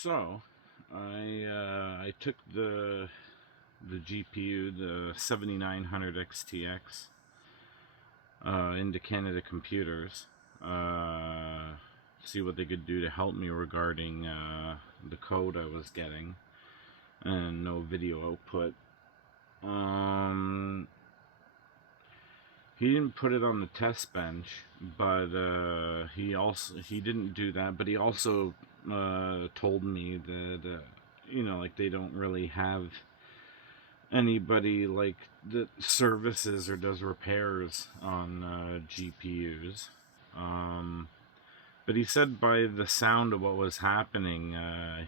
So, I took the GPU, the 7900 XTX, into Canada Computers, see what they could do to help me regarding the code I was getting and no video output. He didn't put it on the test bench, but he didn't do that. But he also told me that like they don't really have anybody like that services or does repairs on GPUs. But he said by the sound of what was happening,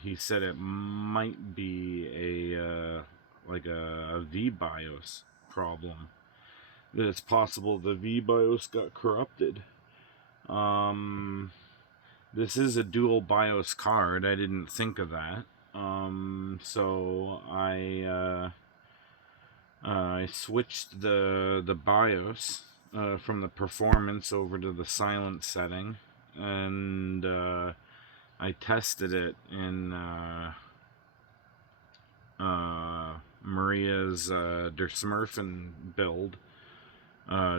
he said it might be a VBIOS problem. That it's possible the VBIOS got corrupted. Um, this is a dual BIOS card. I didn't think of that. So I switched the BIOS from the performance over to the silent setting, and I tested it in Maria's Der Smurfen build,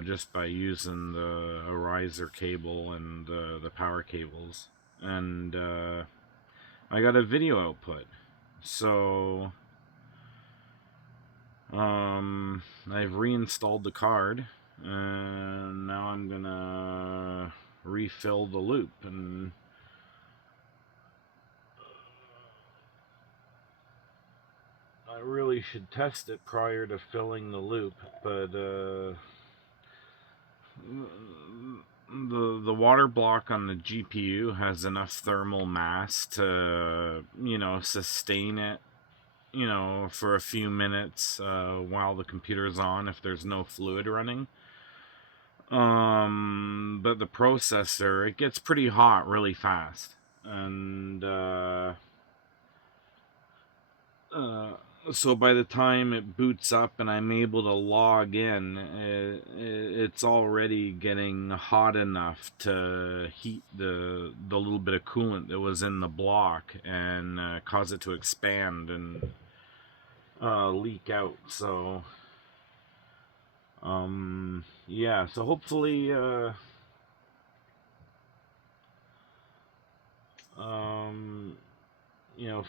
just by using the riser cable and the power cables, and I got a video output. So I've reinstalled the card, and now I'm gonna refill the loop, and I really should test it prior to filling the loop, but the water block on the GPU has enough thermal mass to sustain it for a few minutes while the computer's on if there's no fluid running. But the processor, it gets pretty hot really fast, and so by the time it boots up and I'm able to log in, it's already getting hot enough to heat the little bit of coolant that was in the block and cause it to expand and leak out. So yeah, so hopefully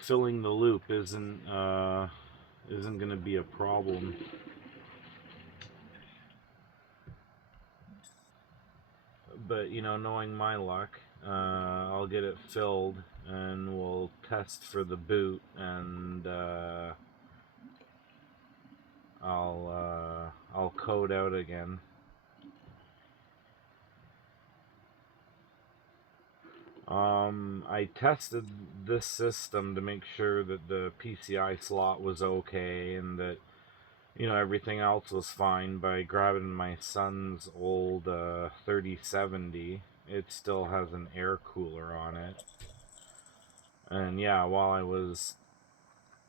filling the loop isn't going to be a problem. But knowing my luck, I'll get it filled and we'll test for the boot, and I'll code out again. I tested this system to make sure that the PCI slot was okay and that everything else was fine by grabbing my son's old 3070. It still has an air cooler on it. And yeah, while I was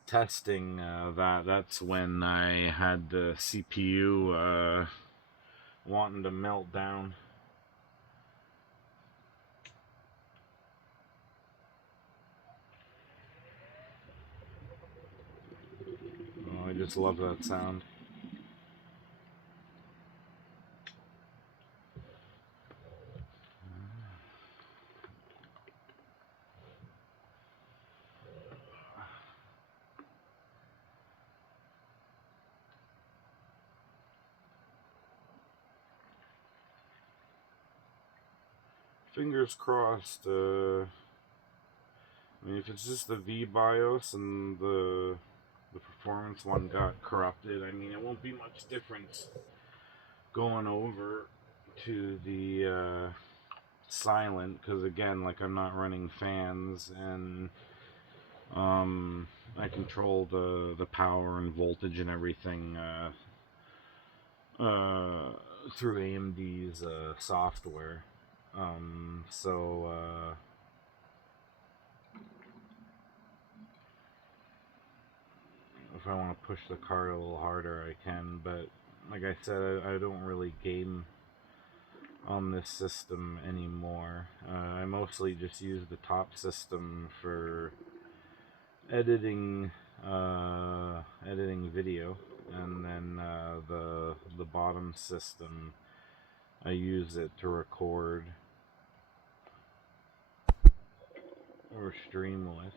testing that's when I had the CPU wanting to melt down. Oh, I just love that sound. Fingers crossed. I mean, if it's just the VBIOS and the performance one got corrupted, I mean, it won't be much difference going over to the silent, because again, like, I'm not running fans, and I control the power and voltage and everything through AMD's software. So if I want to push the card a little harder, I can. But like I said, I don't really game on this system anymore. I mostly just use the top system for editing editing video, and then the bottom system I use it to record or stream with.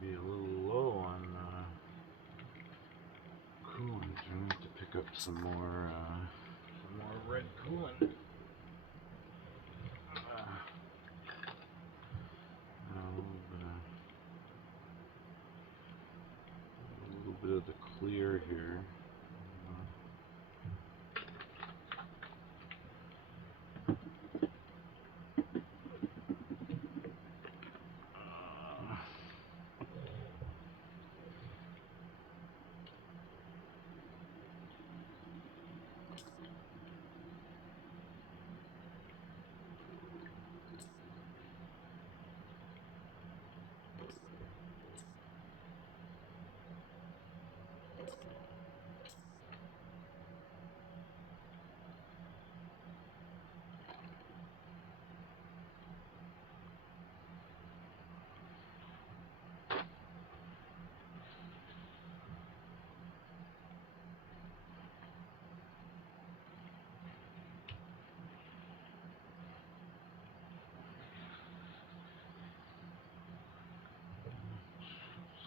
Maybe a little low on coolant. I need to pick up some more red coolant. A little bit of the clear here.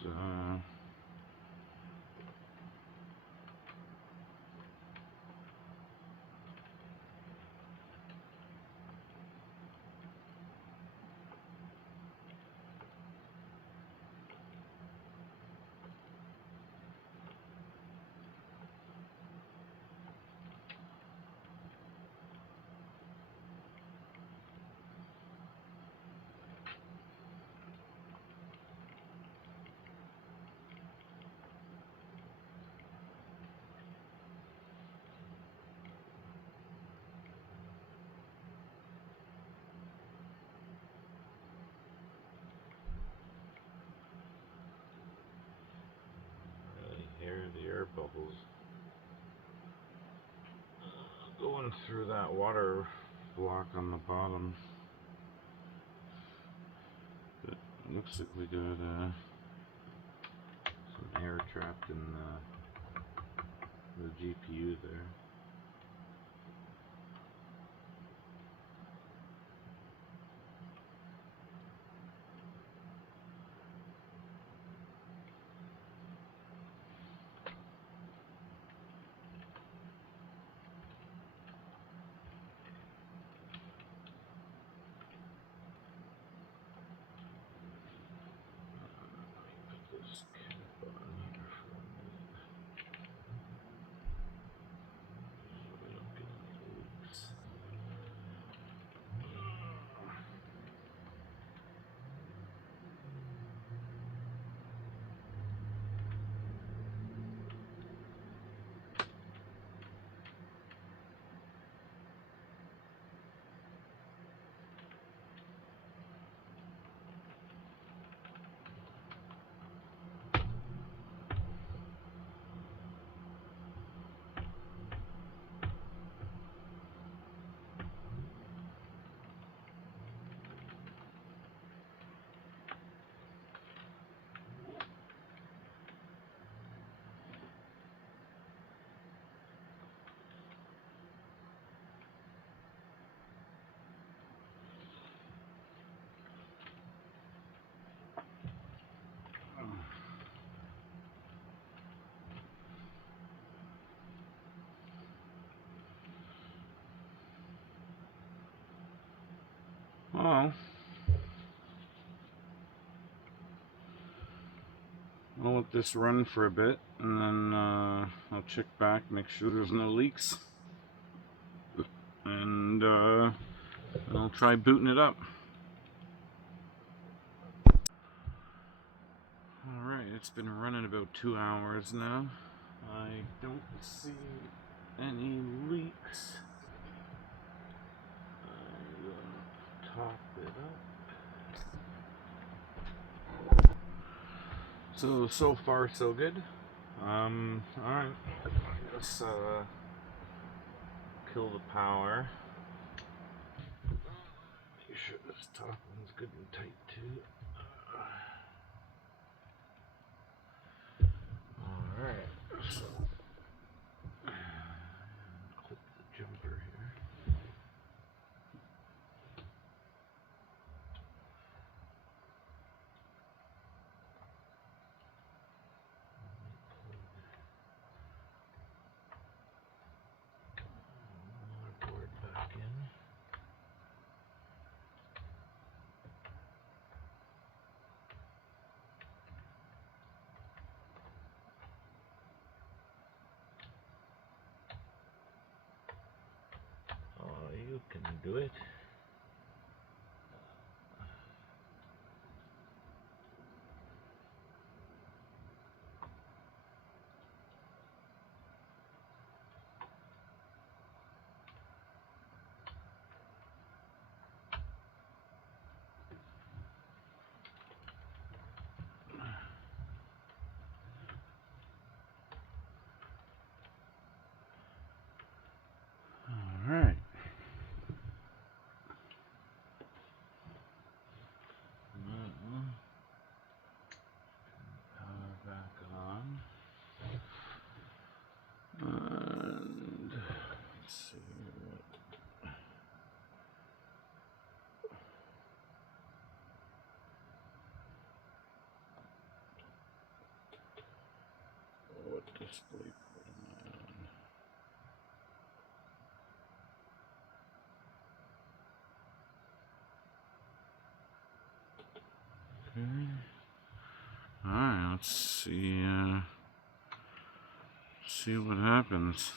So, really hear the air bubbles going through that water block on the bottom. But it looks like we got some air trapped in the GPU there. Put this cap on here for a minute. well, I'll let this run for a bit, and then I'll check back, make sure there's no leaks, and I'll try booting it up. Alright, it's been running about 2 hours now. I don't see any leaks. I will top it up. So far so good. Alright. Let's kill the power. Make sure this top one's good and tight too. Alright, so clip the jumper here. Board back in. Oh, you can do it. Alright. Power back on. And let's see what display port am I on? Okay. Alright, let's see what happens.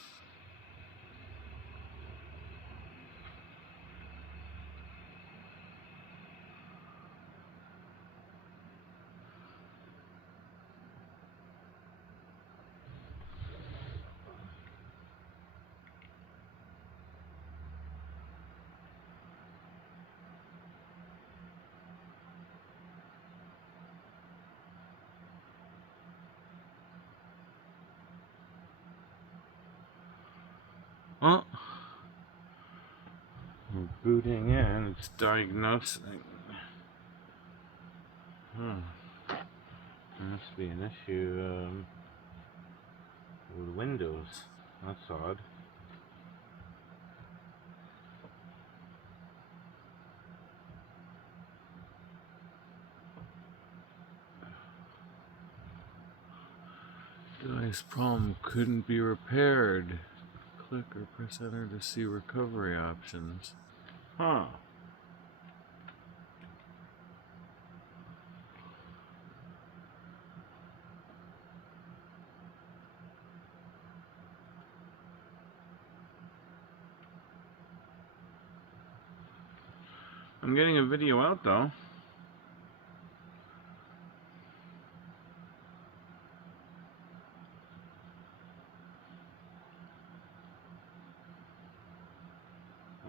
Oh, we're booting in, it's diagnosing. There must be an issue with Windows. That's odd. Device problem couldn't be repaired. Click or press enter to see recovery options. Huh. I'm getting a video out though.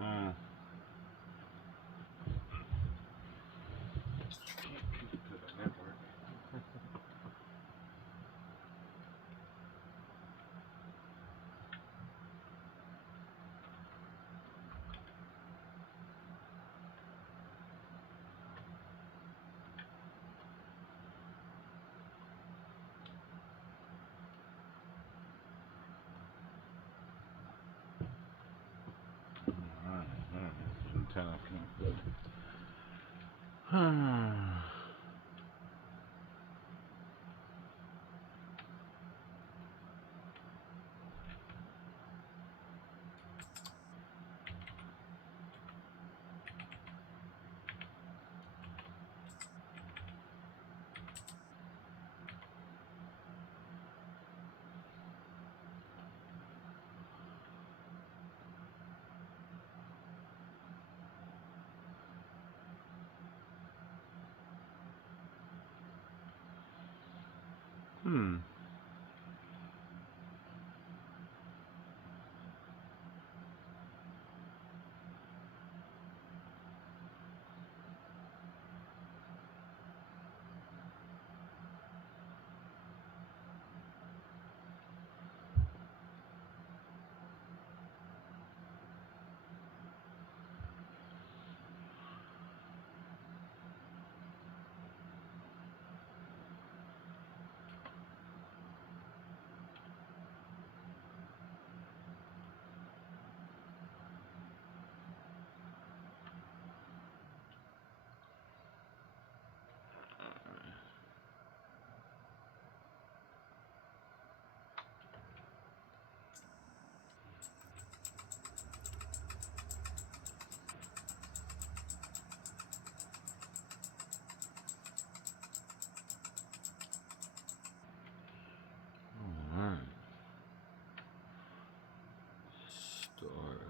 Oh. Antenna connected. Hmm. All right. Storage.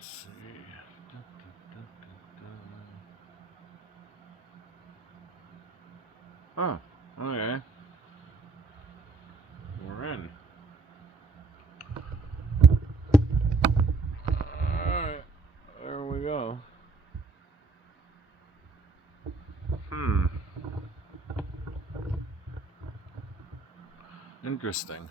Let's see. Da, da, da, da. Oh, okay. We're in. Alright. There we go. Hmm. Interesting.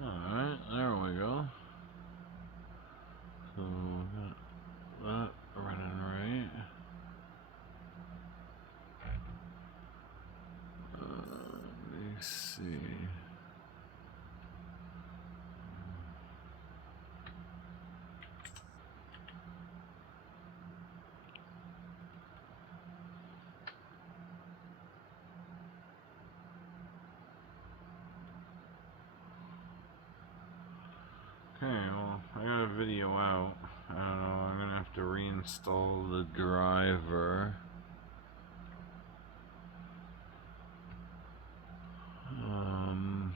Alright, there we go. So, got that running right. Let me see. Okay, well, I got a video out. I don't know, I'm gonna have to reinstall the driver. Um,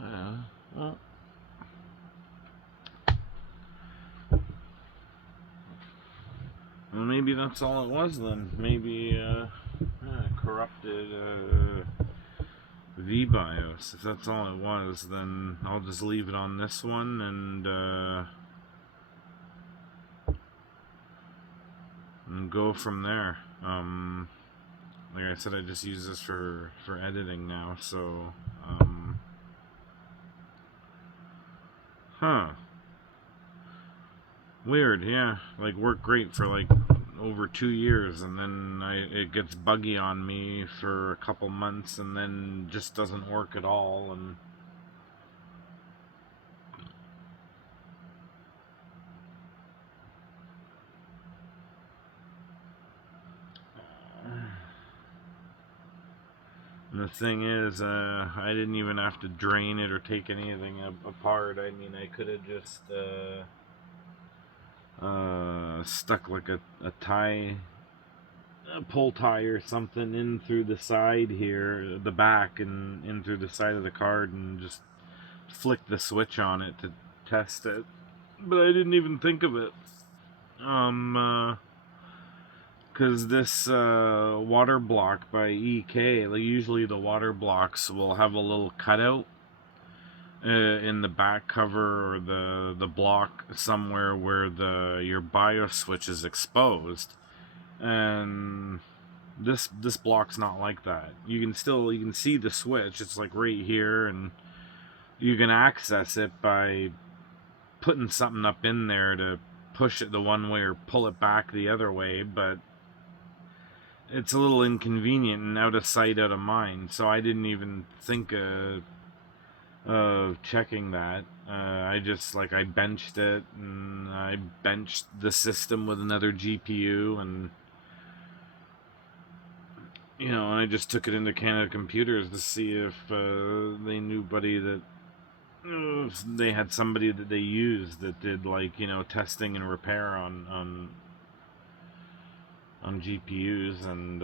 yeah, well, maybe that's all it was then. Maybe, corrupted, VBIOS. If that's all it was, then I'll just leave it on this one and go from there. Like I said, I just use this for editing now, so, huh. Weird, yeah. Like, worked great for, like, over 2 years, and then it gets buggy on me for a couple months, and then just doesn't work at all, and... And the thing is, I didn't even have to drain it or take anything apart. I mean, I could have just stuck like a tie, a pull tie or something in through the side here, the back, and in through the side of the card, and just flick the switch on it to test it. But I didn't even think of it. Because this water block by EK, like usually the water blocks will have a little cutout in the back cover or the block somewhere where your BIOS switch is exposed, and this block's not like that. You can see the switch. It's like right here, and you can access it by putting something up in there to push it the one way or pull it back the other way, but it's a little inconvenient and out of sight, out of mind. So I didn't even think of checking that. I just I benched it, and I benched the system with another GPU, and I just took it into Canada Computers to see if they knew buddy that they had somebody that they used that did testing and repair on GPUs, and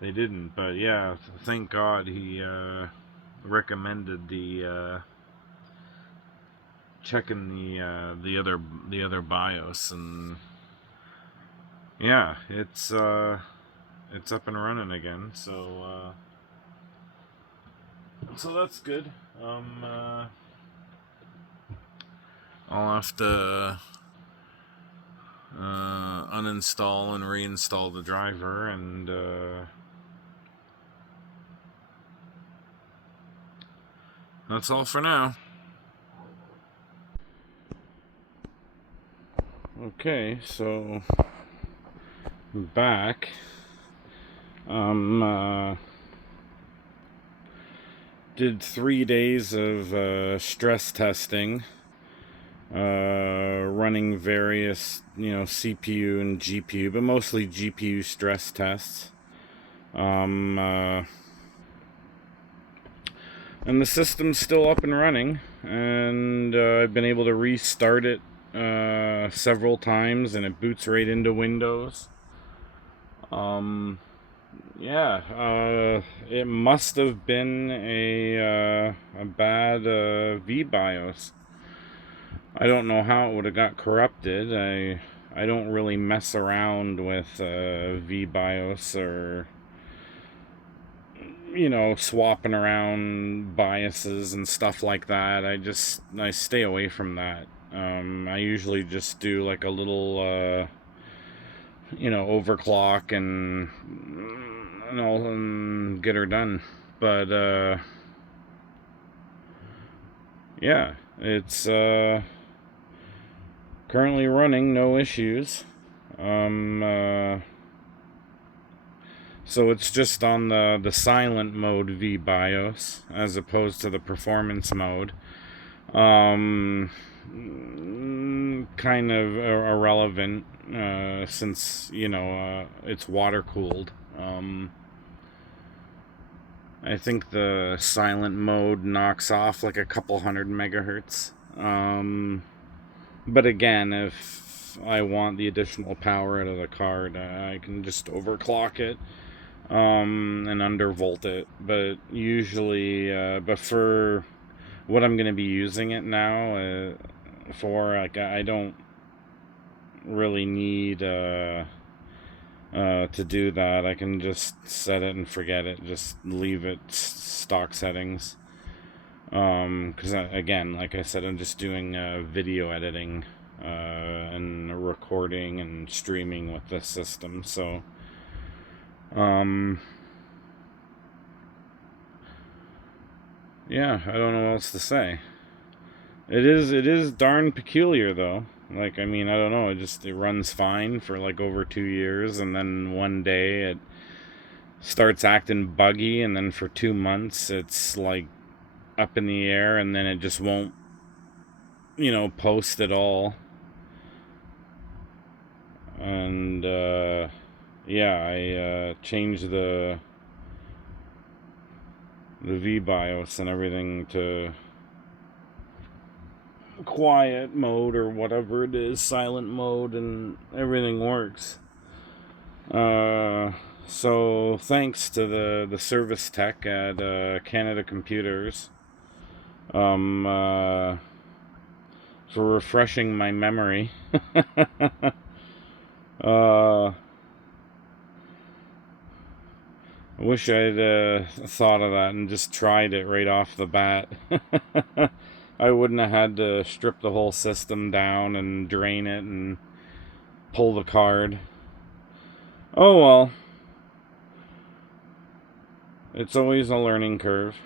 they didn't. But yeah, thank God he recommended the checking the other BIOS, and yeah, it's up and running again. So that's good. I'll have to uninstall and reinstall the driver, and that's all for now. Okay, so back. Did 3 days of stress testing, running various CPU and GPU, but mostly GPU stress tests. And the system's still up and running, and I've been able to restart it several times, and it boots right into Windows. Yeah, it must have been a bad VBIOS. I don't know how it would have got corrupted. I don't really mess around with VBIOS or, you know, swapping around biases and stuff like that. I stay away from that. I usually just do like a little you know, overclock and all and get her done. But yeah, it's currently running, no issues. So it's just on the silent mode VBIOS as opposed to the performance mode. Kind of irrelevant since, you know, it's water cooled. I think the silent mode knocks off like a couple hundred megahertz. But again, if I want the additional power out of the card, I can just overclock it and undervolt it. But usually, but for what I'm going to be using it now for, like, I don't really need to do that. I can just set it and forget it. Just leave it stock settings. Because again, like I said, I'm just doing video editing and recording and streaming with this system. So, yeah, I don't know what else to say. It is darn peculiar though. Like, I mean, I don't know. It runs fine for like over 2 years, and then one day it starts acting buggy, and then for 2 months it's like up in the air, and then it just won't, you know, post at all. And yeah, I changed the VBIOS and everything to quiet mode or whatever it is, silent mode, and everything works. So thanks to the service tech at Canada Computers for refreshing my memory. I wish I'd thought of that and just tried it right off the bat. I wouldn't have had to strip the whole system down and drain it and pull the card. Oh well. It's always a learning curve.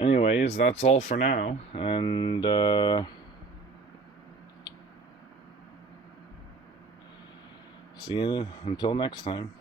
Anyways, that's all for now. And see you until next time.